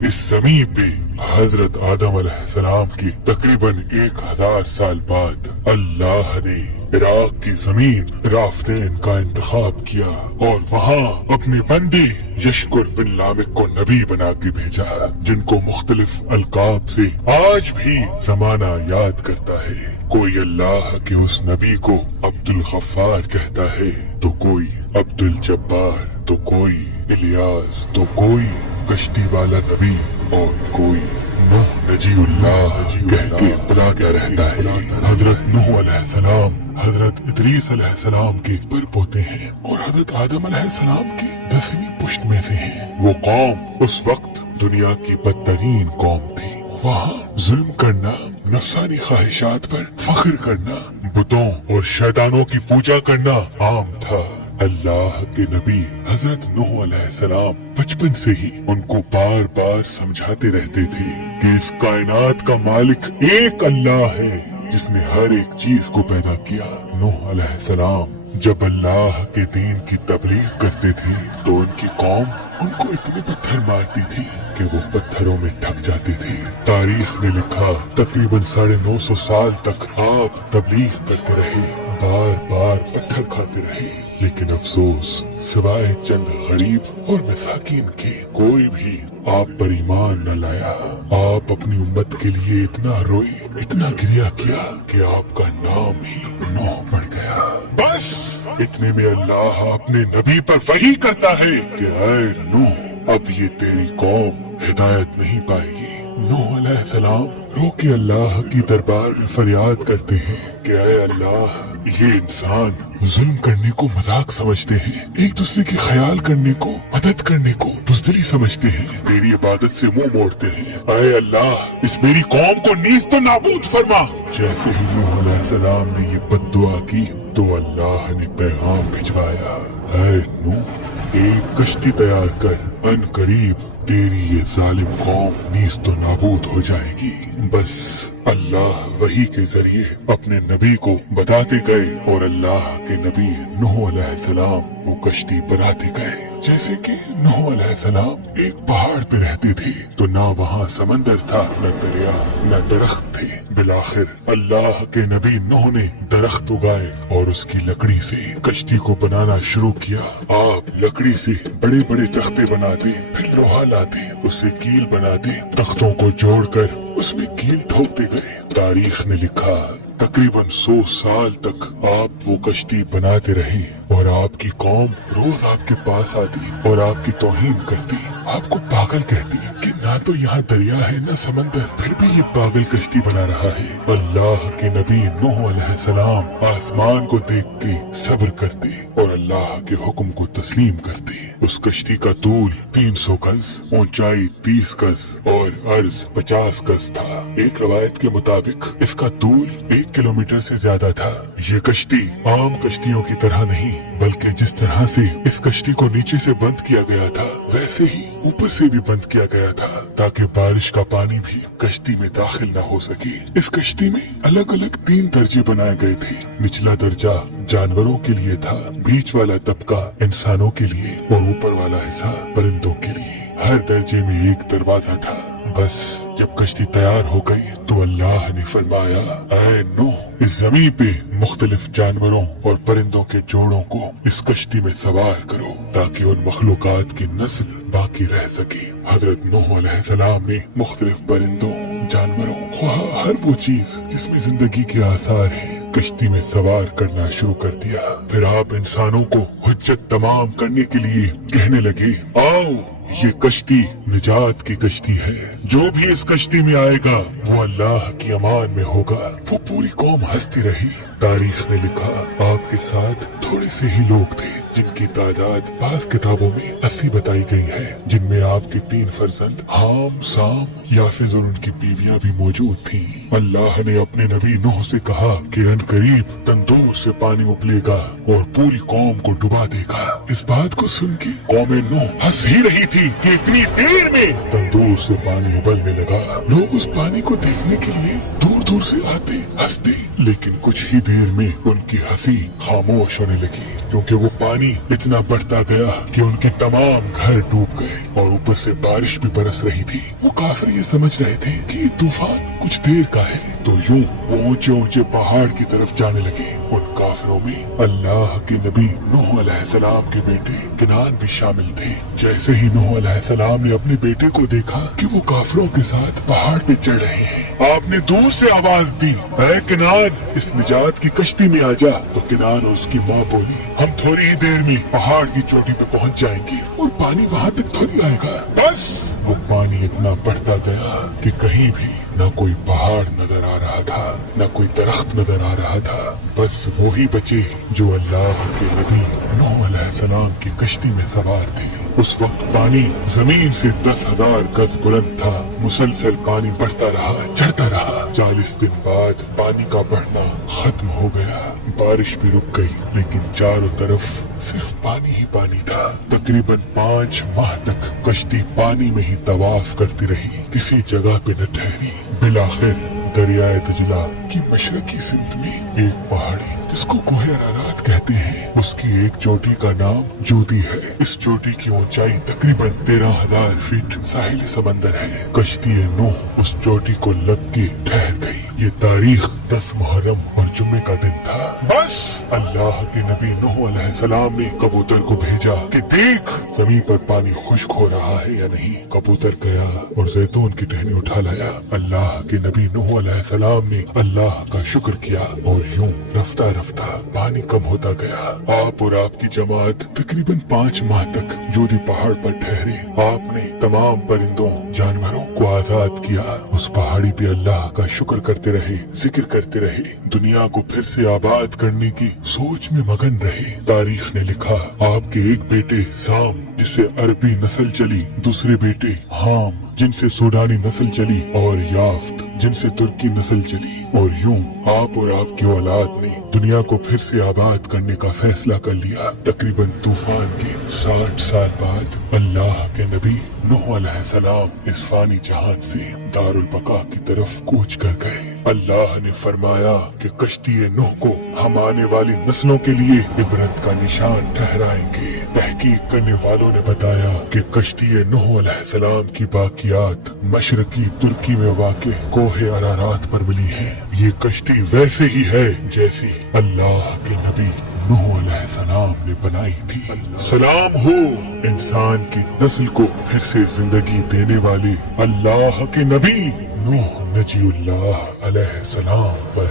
इस ज़मीन पे हजरत आदम अलैहिस्सलाम के तकरीबन 1000 साल बाद अल्लाह ने इराक की जमीन राफ्तेन का इंतखाब किया और वहाँ अपने बंदे यशकुर बिन लामिक को नबी बना के भेजा, जिनको मुख्तलिफ अलकाब से आज भी जमाना याद करता है। कोई अल्लाह के उस नबी को अब्दुल गफ्फार कहता है, तो कोई अब्दुल जब्बार, तो कोई इलियास, तो कोई कश्ती वाला नबी और कोई नूह नजीउल्लाह कह के बुलाता रहता है। हजरत नूह अलैहिस्सलाम हजरत इदरीस अलैहिस्सलाम के पर पोते हैं और हजरत आदम अलैहिस्सलाम की 10वीं पुश्त में से हैं। वो कौम उस वक्त दुनिया की बदतरीन कौम थी। वहाँ जुल्म करना, नफसानी ख्वाहिशात पर फख्र करना, बुतों और शैतानों की पूजा करना आम था। अल्लाह के नबी हजरत नूह अलैहिस्सलाम बचपन से ही उनको बार बार समझाते रहते थे कि इस कायनात का मालिक एक अल्लाह है जिसने हर एक चीज को पैदा किया। नूह अलैहिस्सलाम जब अल्लाह के दीन की तबलीग करते थे तो उनकी कौम उनको इतने पत्थर मारती थी कि वो पत्थरों में ढक जाते थे। तारीख ने लिखा तकरीबन 950 साल तक आप तबलीग करते रहे, बार बार पत्थर खाते रहे, लेकिन अफसोस सिवाय चंद गरीब और मसाकीन के कोई भी आप पर ईमान न लाया। आप अपनी उम्मत के लिए इतना रोए, इतना गिरिया किया कि आपका नाम ही नूह पड़ गया। बस इतने में अल्लाह अपने नबी पर वही करता है कि ऐ नूह, अब ये तेरी कौम हिदायत नहीं पाएगी। नूह अलैहिस्सलाम रो के अल्लाह की दरबार में फरियाद करते हैं कि ऐ अल्लाह, ये इंसान जुल्म करने को मजाक समझते हैं, एक दूसरे के ख्याल करने को, मदद करने को बुज़दिली समझते हैं, तेरी इबादत से मुंह मोड़ते हैं। ऐ अल्लाह, इस मेरी कौम को नीस्त तो नाबूद फरमा। जैसे ही नूह अलैहिस्सलाम ने ये बद्दुआ की तो अल्लाह ने पैगाम भिजवाया, ऐ नूह, एक कश्ती तैयार कर, अन करीब तेरी ये जालिम कौम नीस्त तो नाबूद हो जाएगी। बस अल्लाह वही के जरिए अपने नबी को बताते गए और अल्लाह के नबी नूह अलैहिस्सलाम वो कश्ती बनाते गए। जैसे कि नूह अलैहिस्सलाम एक पहाड़ पे रहते थे तो ना वहाँ समंदर था, न दरिया, न दरख्त थे। बिलाखिर अल्लाह के नबी नूह ने दरख्त उगाए और उसकी लकड़ी से कश्ती को बनाना शुरू किया। आप लकड़ी से बड़े बड़े तख्ते बनाते, फिर लोहा लाते, उससे कील बनाते, तख्तों को जोड़कर उसमें कील ठोकते गए। तारीख ने लिखा तकरीबन 100 साल तक आप वो कश्ती बनाते रहे और आपकी कौम रोज आपके पास आती और आपकी तौहीन करती, आपको पागल कहती कि ना तो यहाँ दरिया है न समंदर, फिर भी ये पागल कश्ती बना रहा है। अल्लाह के नबी नूह अलैहिस्सलाम आसमान को देख के सब्र करते और अल्लाह के हुक्म को तस्लीम करते। उस कश्ती का तूल 300 गज, ऊंचाई 30 गज और अर्ज 50 गज था। एक रवायत के मुताबिक इसका तूल 1 किलोमीटर से ज्यादा था। ये कश्ती आम कश्तियों की तरह नहीं, बल्कि जिस तरह से इस कश्ती को नीचे से बंद किया गया था वैसे ही ऊपर से भी बंद किया गया था ताकि बारिश का पानी भी कश्ती में दाखिल न हो सके। इस कश्ती में अलग अलग 3 दर्जे बनाए गए थे। निचला दर्जा जानवरों के लिए था, बीच वाला तबका इंसानों के लिए और ऊपर वाला हिस्सा परिंदों के लिए। हर दर्जे में एक दरवाजा था। बस जब कश्ती तैयार हो गई तो अल्लाह ने फरमाया, ऐ नूह, इस जमीन पे मुख्तलिफ जानवरों और परिंदों के जोड़ों को इस कश्ती में सवार करो ताकि उन मखलूकात की नस्ल बाकी रह सके। हजरत नूह अलैहिस्सलाम ने मुख्तलिफ परिंदों, जानवरों, हर वो चीज जिसमें जिंदगी के आसार हैं, कश्ती में सवार करना शुरू कर दिया। फिर आप इंसानों को हुज्जत तमाम करने के लिए कहने लगे, आओ, ये कश्ती निजात की कश्ती है। जो भी इस कश्ती में आएगा वो अल्लाह की अमान में होगा। वो पूरी कौम हंसती रही। तारीख ने लिखा आपके साथ थोड़े से ही लोग थे जिनकी तादाद बाज़ किताबों में 80 बताई गई है, जिनमें आपके 3 फर्जंद हाम, साम, याफिज और उनकी बीवियां भी मौजूद थीं। अल्लाह ने अपने नबी नूह से कहा कि अनकरीब तंदूर से पानी उबलेगा और पूरी कौम को डुबा देगा। इस बात को सुन के कौम नूह हंस ही रही थी कि इतनी देर में तंदूर से पानी उबलने लगा। लोग उस पानी को देखने के लिए दूर दूर से आते, हंसते, लेकिन कुछ ही देर में उनकी हंसी खामोश होने लगी क्योंकि वो पानी इतना बढ़ता गया कि उनके तमाम घर डूब गए और ऊपर से बारिश भी बरस रही थी। वो काफिर ये समझ रहे थे कि ये तूफान कुछ देर का है, तो यूं वो ऊंचे ऊंचे पहाड़ की तरफ जाने लगे। उन काफिरों में अल्लाह के नबी नूह अलैहिस्सलाम के बेटे किनान भी शामिल थे। जैसे ही नूह अलैहिस्सलाम ने अपने बेटे को देखा कि वो काफिरों के साथ पहाड़ पे चढ़ रहे हैं, आपने दूर से आवाज दी, ऐ किनान, इस निजात की कश्ती में आजा। तो किनान और उसकी माँ बोली, हम थोड़ी ही देर में पहाड़ की चोटी पे पहुँच जाएंगे और पानी वहाँ तक थोड़ी आएगा। बस वो पानी इतना बढ़ता गया कि कहीं भी न कोई पहाड़ नजर आ रहा था, न कोई दरख्त नजर आ रहा था। बस वो ही बचे जो अल्लाह के नबी नूह अलैहिस्सलाम की कश्ती में सवार थे। उस वक्त पानी जमीन से 10,000 गज बुलंद था। मुसलसल पानी बढ़ता रहा, चढ़ता रहा। 40 दिन बाद पानी का बढ़ना खत्म हो गया, बारिश भी रुक गई, लेकिन चारों तरफ सिर्फ पानी ही पानी था। तकरीबन 5 माह तक कश्ती पानी में ही तवाफ करती रही, किसी जगह पे न ठहरी। बिलाखिर दरियाए दजला की मशरकी सिमत में एक पहाड़ी जिसको कोहे अरारात कहते हैं, उसकी एक चोटी का नाम जूदी है। इस चोटी की ऊंचाई तकरीबन 13,000 फीट साहिल समंदर है। कश्ती नूह उस चोटी को लग के ठहर गई। ये तारीख 10 मुहर्रम और जुम्मे का दिन था। बस अल्लाह के नबी नूह अलैहिस्सलाम ने कबूतर को भेजा कि देख जमीन पर पानी खुश्क हो रहा है या नहीं। कबूतर गया और जैतून की टहनी उठा लाया। अल्लाह के नबी नूह अलैहिस्सलाम ने अल्लाह का शुक्र किया और यूं रफ्ता रफ्ता पानी कम होता गया। आप और आपकी जमात तकरीबन 5 माह तक जोदी पहाड़ पर ठहरे। आपने तमाम परिंदों जानवरों को आजाद किया। उस पहाड़ी पे अल्लाह का शुक्र करते रहे, जिक्र करते रहे, दुनिया को फिर से आबाद करने की सोच में मगन रहे। तारीख ने लिखा, आपके एक बेटे साम जिससे अरबी नस्ल चली, दूसरे बेटे हाम जिनसे सूडानी नस्ल चली, और याफ्त जिनसे तुर्की नस्ल चली, और यूं आप और आपकी औलाद ने दुनिया को फिर से आबाद करने का फैसला कर लिया। तकरीबन तूफान के 60 साल बाद अल्लाह के नबी नूह अलैहिस्सलाम इस फानी जहान से दारुल बका की तरफ कूच कर गए। अल्लाह ने फरमाया कि कश्ती नूह को हम आने वाली नस्लों के लिए इबरत का निशान ठहराएंगे। तहकीक करने वालों ने बताया कि कश्ती नूह अलैहिस्सलाम की बाकियात मशरकी तुर्की में वाक़े कोहे अरारात पर मिली है। ये कश्ती वैसे ही है जैसी अल्लाह के नबी नूह अलैहिस्सलाम ने बनाई थी। सलाम हो इंसान की नस्ल को फिर से जिंदगी देने वाले अल्लाह के नबी नूह नजीउल्लाह अलैहिस्सलाम पर।